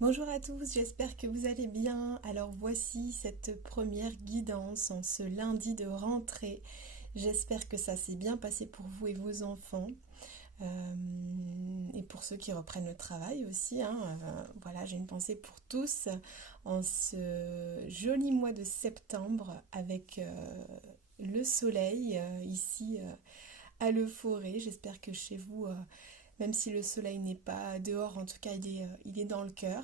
Bonjour à tous, j'espère que vous allez bien. Alors voici cette première guidance en ce lundi de rentrée. J'espère que ça s'est bien passé pour vous et vos enfants. Et pour ceux qui reprennent le travail aussi, hein. Voilà, j'ai une pensée pour tous en ce joli mois de septembre avec le soleil ici à Le Forêt. J'espère que chez vous, même si le soleil n'est pas dehors, en tout cas il est dans le cœur.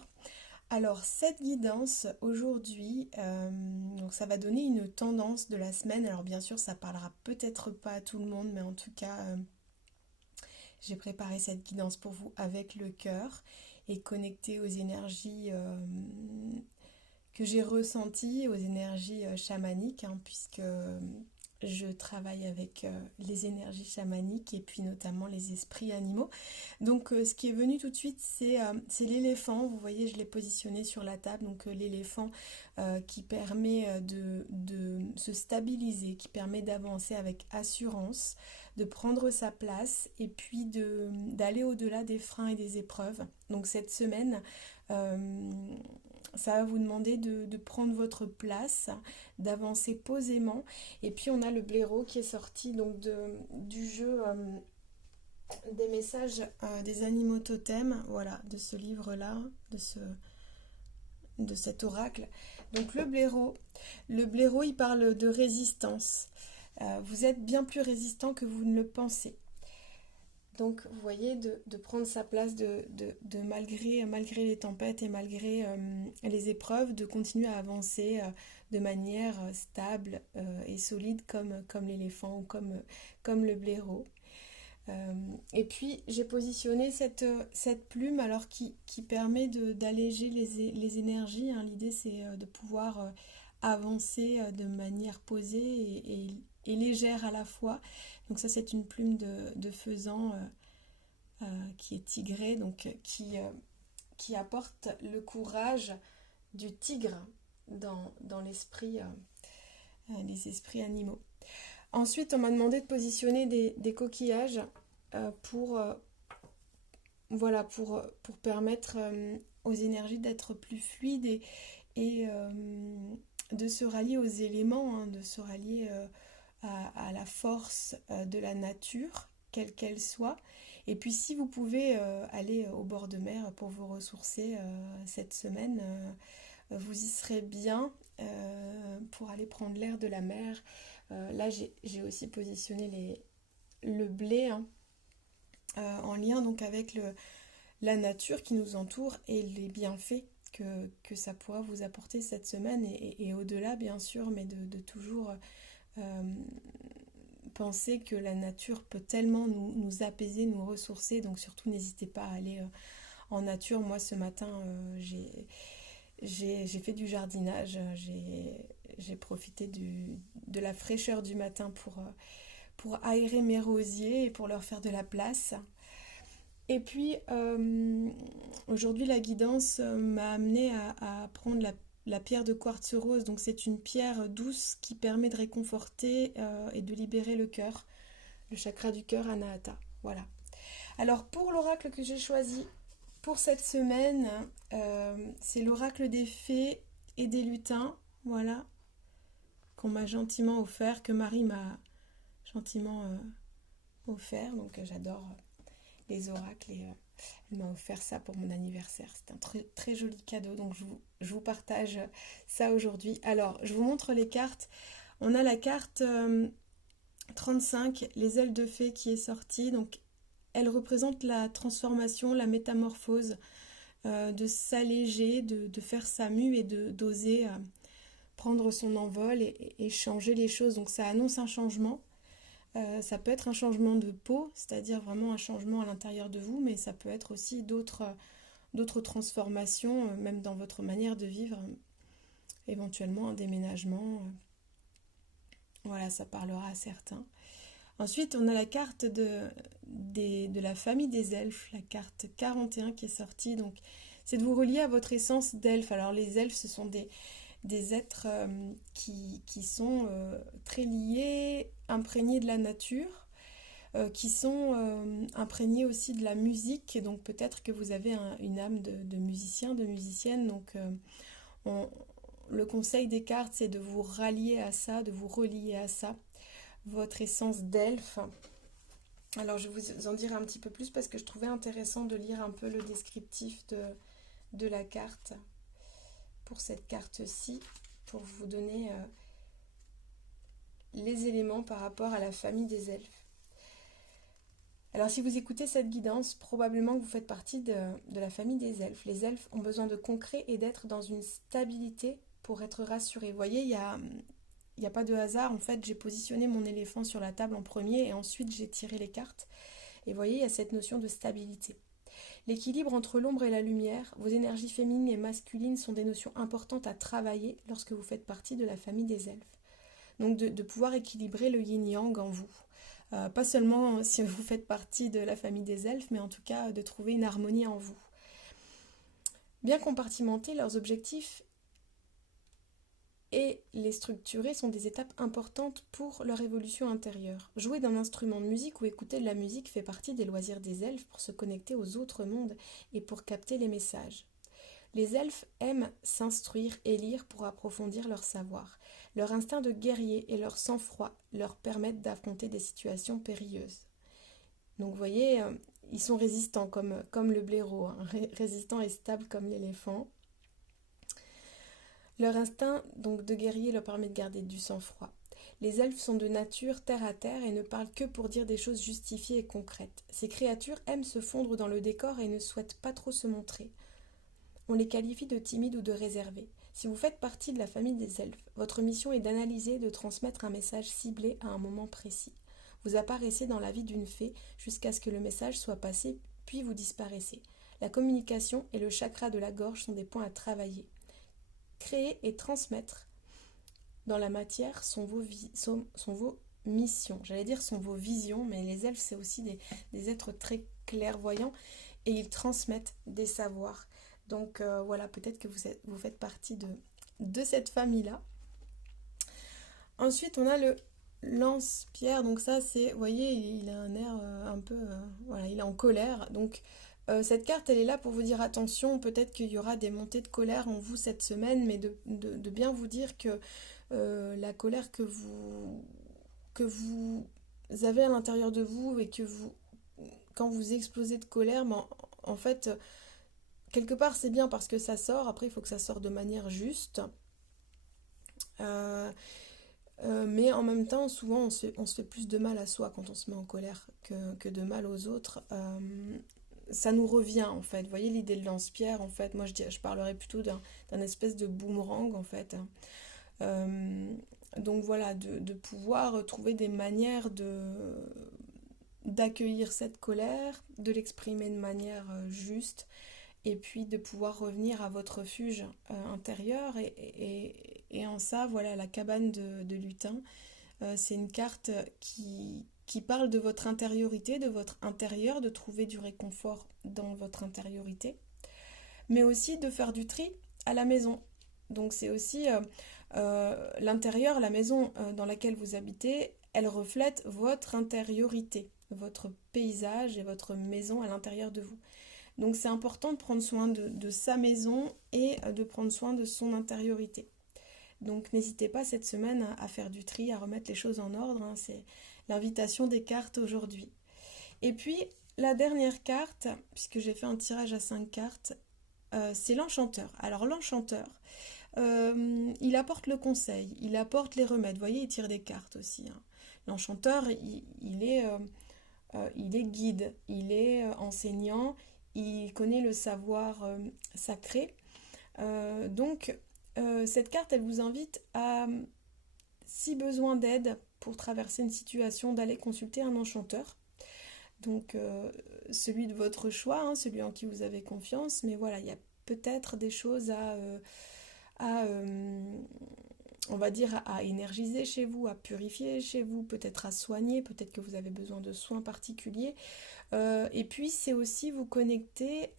Alors, cette guidance aujourd'hui, donc ça va donner une tendance de la semaine. Alors, bien sûr, ça parlera peut-être pas à tout le monde, mais en tout cas, j'ai préparé cette guidance pour vous avec le cœur et connecté aux énergies que j'ai ressenties, aux énergies chamaniques, hein, puisque je travaille avec les énergies chamaniques et puis notamment les esprits animaux. Donc ce qui est venu tout de suite, c'est l'éléphant. Vous voyez, je l'ai positionné sur la table. Donc l'éléphant qui permet de se stabiliser, qui permet d'avancer avec assurance, de prendre sa place et puis d'aller au-delà des freins et des épreuves. Donc cette semaine, euh, ça va vous demander de prendre votre place, d'avancer posément. Et puis on a le blaireau qui est sorti donc du jeu des messages des animaux totems, voilà, de ce livre-là, de cet oracle. Donc le blaireau, il parle de résistance. Vous êtes bien plus résistant que vous ne le pensez. Donc, vous voyez, de prendre sa place, malgré les tempêtes et malgré les épreuves, de continuer à avancer de manière stable et solide comme l'éléphant ou comme le blaireau. Et puis j'ai positionné cette plume alors qui permet d'alléger les énergies, hein. L'idée c'est de pouvoir avancer de manière posée et légère à la fois. Donc ça c'est une plume de faisan qui est tigrée, donc qui apporte le courage du tigre dans l'esprit, les esprits animaux. Ensuite, on m'a demandé de positionner des coquillages pour, voilà, pour permettre aux énergies d'être plus fluides et de se rallier aux éléments, hein, de se rallier à la force de la nature, quelle qu'elle soit. Et puis si vous pouvez aller au bord de mer pour vous ressourcer cette semaine, vous y serez bien pour aller prendre l'air de la mer. Là, j'ai aussi positionné le blé, hein, en lien donc avec la nature qui nous entoure et les bienfaits que ça pourra vous apporter cette semaine et au-delà, bien sûr, mais de toujours euh, penser que la nature peut tellement nous apaiser, nous ressourcer. Donc surtout, n'hésitez pas à aller en nature. Moi, ce matin, j'ai fait du jardinage, j'ai profité de la fraîcheur du matin pour aérer mes rosiers et pour leur faire de la place. Et puis, aujourd'hui, la guidance m'a amené à prendre la pierre de quartz rose. Donc, c'est une pierre douce qui permet de réconforter et de libérer le cœur, le chakra du cœur, Anahata. Voilà. Alors, pour l'oracle que j'ai choisi pour cette semaine, c'est l'oracle des fées et des lutins. Voilà, qu'on m'a gentiment offert, que Marie m'a gentiment offert. Donc, j'adore les oracles et elle m'a offert ça pour mon anniversaire. C'est un très, très joli cadeau, donc je vous partage ça aujourd'hui. Alors, je vous montre les cartes. On a la carte 35, les ailes de fée qui est sortie. Donc, elle représente la transformation, la métamorphose, de s'alléger, de faire sa mue et d'oser prendre son envol et changer les choses. Donc, ça annonce un changement. Ça peut être un changement de peau, c'est-à-dire vraiment un changement à l'intérieur de vous, mais ça peut être aussi d'autres transformations, même dans votre manière de vivre, éventuellement un déménagement. Voilà, ça parlera à certains. Ensuite, on a la carte de la famille des elfes, la carte 41 qui est sortie. Donc, c'est de vous relier à votre essence d'elfe. Alors, les elfes, ce sont des êtres qui sont très liés, imprégnés de la nature, qui sont imprégnés aussi de la musique, et donc peut-être que vous avez une âme de musicien, de musicienne, donc le conseil des cartes, c'est de vous rallier à ça, de vous relier à ça, votre essence d'elfe. Alors je vais vous en dire un petit peu plus parce que je trouvais intéressant de lire un peu le descriptif de la carte pour cette carte-ci, pour vous donner les éléments par rapport à la famille des elfes. Alors si vous écoutez cette guidance, probablement que vous faites partie de la famille des elfes. Les elfes ont besoin de concret et d'être dans une stabilité pour être rassurés. Vous voyez, il n'y a pas de hasard. En fait, j'ai positionné mon éléphant sur la table en premier et ensuite j'ai tiré les cartes. Et vous voyez, il y a cette notion de stabilité. L'équilibre entre l'ombre et la lumière, vos énergies féminines et masculines sont des notions importantes à travailler lorsque vous faites partie de la famille des elfes. Donc de pouvoir équilibrer le yin-yang en vous. Pas seulement si vous faites partie de la famille des elfes, mais en tout cas de trouver une harmonie en vous. Bien compartimenter leurs objectifs et les structurer sont des étapes importantes pour leur évolution intérieure. Jouer d'un instrument de musique ou écouter de la musique fait partie des loisirs des elfes pour se connecter aux autres mondes et pour capter les messages. Les elfes aiment s'instruire et lire pour approfondir leur savoir. Leur instinct de guerrier et leur sang-froid leur permettent d'affronter des situations périlleuses. Donc vous voyez, ils sont résistants comme le blaireau, hein, résistants et stables comme l'éléphant. Leur instinct donc de guerrier leur permet de garder du sang-froid. Les elfes sont de nature terre à terre et ne parlent que pour dire des choses justifiées et concrètes. Ces créatures aiment se fondre dans le décor et ne souhaitent pas trop se montrer. On les qualifie de timides ou de réservés. Si vous faites partie de la famille des elfes, votre mission est d'analyser et de transmettre un message ciblé à un moment précis. Vous apparaissez dans la vie d'une fée jusqu'à ce que le message soit passé, puis vous disparaissez. La communication et le chakra de la gorge sont des points à travailler. Créer et transmettre dans la matière sont vos missions. J'allais dire sont vos visions, mais les elfes, c'est aussi des êtres très clairvoyants et ils transmettent des savoirs. Donc voilà, peut-être que vous faites partie de cette famille-là. Ensuite, on a le lance-pierre. Donc ça, c'est, vous voyez, il a un air un peu... voilà, il est en colère. Donc cette carte, elle est là pour vous dire attention, peut-être qu'il y aura des montées de colère en vous cette semaine, mais de bien vous dire que la colère que vous avez à l'intérieur de vous et que quand vous explosez de colère, ben, en fait... quelque part, c'est bien parce que ça sort. Après, il faut que ça sorte de manière juste. Mais en même temps, souvent, on se fait plus de mal à soi quand on se met en colère que de mal aux autres. Ça nous revient, en fait. Vous voyez l'idée de lance-pierre, en fait. Moi, je parlerais plutôt d'un espèce de boomerang, en fait. Donc voilà, de pouvoir trouver des manières d'accueillir cette colère, de l'exprimer de manière juste, et puis de pouvoir revenir à votre refuge intérieur. Et en ça, voilà, la cabane de lutin, c'est une carte qui parle de votre intériorité, de votre intérieur, de trouver du réconfort dans votre intériorité, mais aussi de faire du tri à la maison. Donc c'est aussi l'intérieur, la maison dans laquelle vous habitez, elle reflète votre intériorité, votre paysage et votre maison à l'intérieur de vous. Donc c'est important de prendre soin de sa maison et de prendre soin de son intériorité. Donc n'hésitez pas cette semaine à faire du tri, à remettre les choses en ordre, hein, c'est l'invitation des cartes aujourd'hui. Et puis la dernière carte, puisque j'ai fait un tirage à 5 cartes, c'est l'enchanteur. Alors l'enchanteur, il apporte le conseil, il apporte les remèdes. Vous voyez, il tire des cartes aussi, hein. L'enchanteur, il est guide, il est enseignant, il connaît le savoir sacré. Donc, cette carte, elle vous invite à, si besoin d'aide pour traverser une situation, d'aller consulter un enchanteur. Donc, celui de votre choix, hein, celui en qui vous avez confiance. Mais voilà, il y a peut-être des choses on va dire, à énergiser chez vous, à purifier chez vous, peut-être à soigner, peut-être que vous avez besoin de soins particuliers. Et puis, c'est aussi vous connecter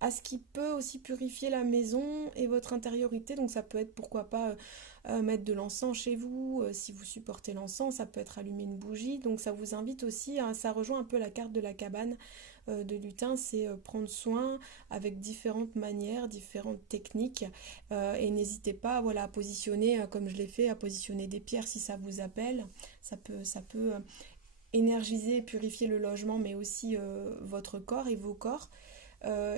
à ce qui peut aussi purifier la maison et votre intériorité. Donc ça peut être pourquoi pas mettre de l'encens chez vous, si vous supportez l'encens, ça peut être allumer une bougie. Donc ça vous invite aussi, ça rejoint un peu la carte de la cabane de lutin, c'est prendre soin avec différentes manières, différentes techniques. Et n'hésitez pas voilà, à positionner, comme je l'ai fait, à positionner des pierres si ça vous appelle. Ça peut énergiser et purifier le logement, mais aussi votre corps et vos corps.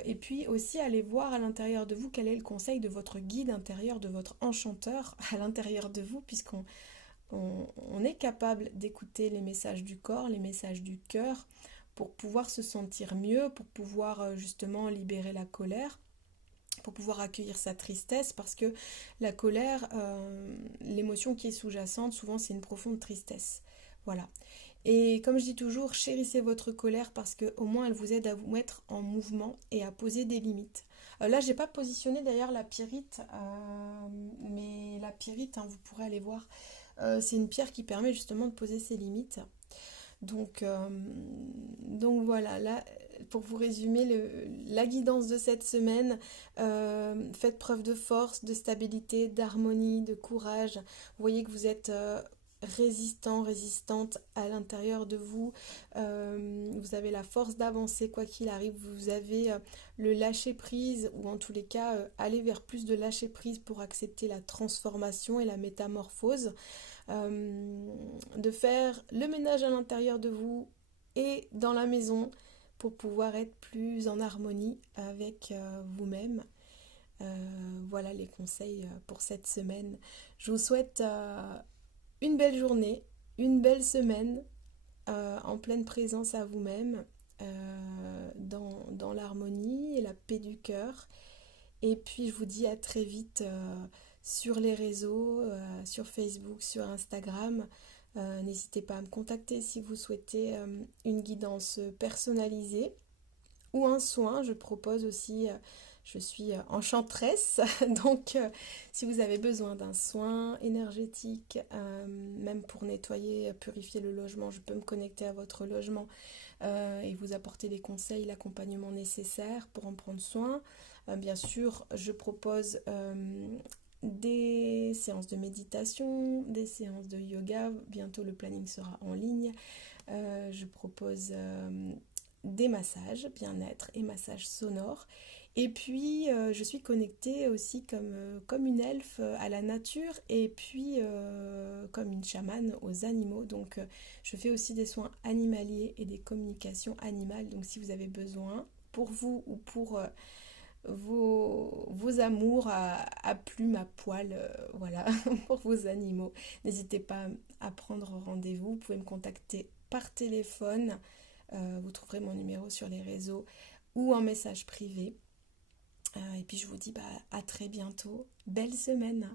Et puis aussi aller voir à l'intérieur de vous quel est le conseil de votre guide intérieur, de votre enchanteur à l'intérieur de vous, puisqu'on on est capable d'écouter les messages du corps, les messages du cœur, pour pouvoir se sentir mieux, pour pouvoir justement libérer la colère, pour pouvoir accueillir sa tristesse, parce que la colère, l'émotion qui est sous-jacente, souvent c'est une profonde tristesse. Voilà. Et comme je dis toujours, chérissez votre colère parce qu'au moins elle vous aide à vous mettre en mouvement et à poser des limites. Là, j'ai pas positionné d'ailleurs la pyrite, mais la pyrite, hein, vous pourrez aller voir, c'est une pierre qui permet justement de poser ses limites. Donc, euh, donc voilà, là, pour vous résumer la guidance de cette semaine, faites preuve de force, de stabilité, d'harmonie, de courage. Vous voyez que vous êtes résistant, résistante à l'intérieur de vous. Vous avez la force d'avancer quoi qu'il arrive. Vous avez le lâcher prise, ou en tous les cas, aller vers plus de lâcher prise pour accepter la transformation et la métamorphose. De faire le ménage à l'intérieur de vous et dans la maison pour pouvoir être plus en harmonie avec vous-même. Voilà les conseils pour cette semaine. Je vous souhaite une belle journée, une belle semaine en pleine présence à vous-même, dans l'harmonie et la paix du cœur. Et puis je vous dis à très vite sur les réseaux, sur Facebook, sur Instagram. N'hésitez pas à me contacter si vous souhaitez une guidance personnalisée ou un soin. Je propose aussi, je suis enchanteresse, donc si vous avez besoin d'un soin énergétique, même pour nettoyer, purifier le logement, je peux me connecter à votre logement et vous apporter les conseils, l'accompagnement nécessaire pour en prendre soin. Bien sûr, je propose des séances de méditation, des séances de yoga. Bientôt, le planning sera en ligne. Je propose des massages bien-être et massages sonores. Et puis, je suis connectée aussi comme une elfe à la nature et puis comme une chamane aux animaux. Donc, je fais aussi des soins animaliers et des communications animales. Donc, si vous avez besoin, pour vous ou pour vos amours à plumes, à poils, voilà, pour vos animaux, n'hésitez pas à prendre rendez-vous. Vous pouvez me contacter par téléphone. Vous trouverez mon numéro sur les réseaux ou en message privé. Et puis je vous dis à très bientôt. Belle semaine!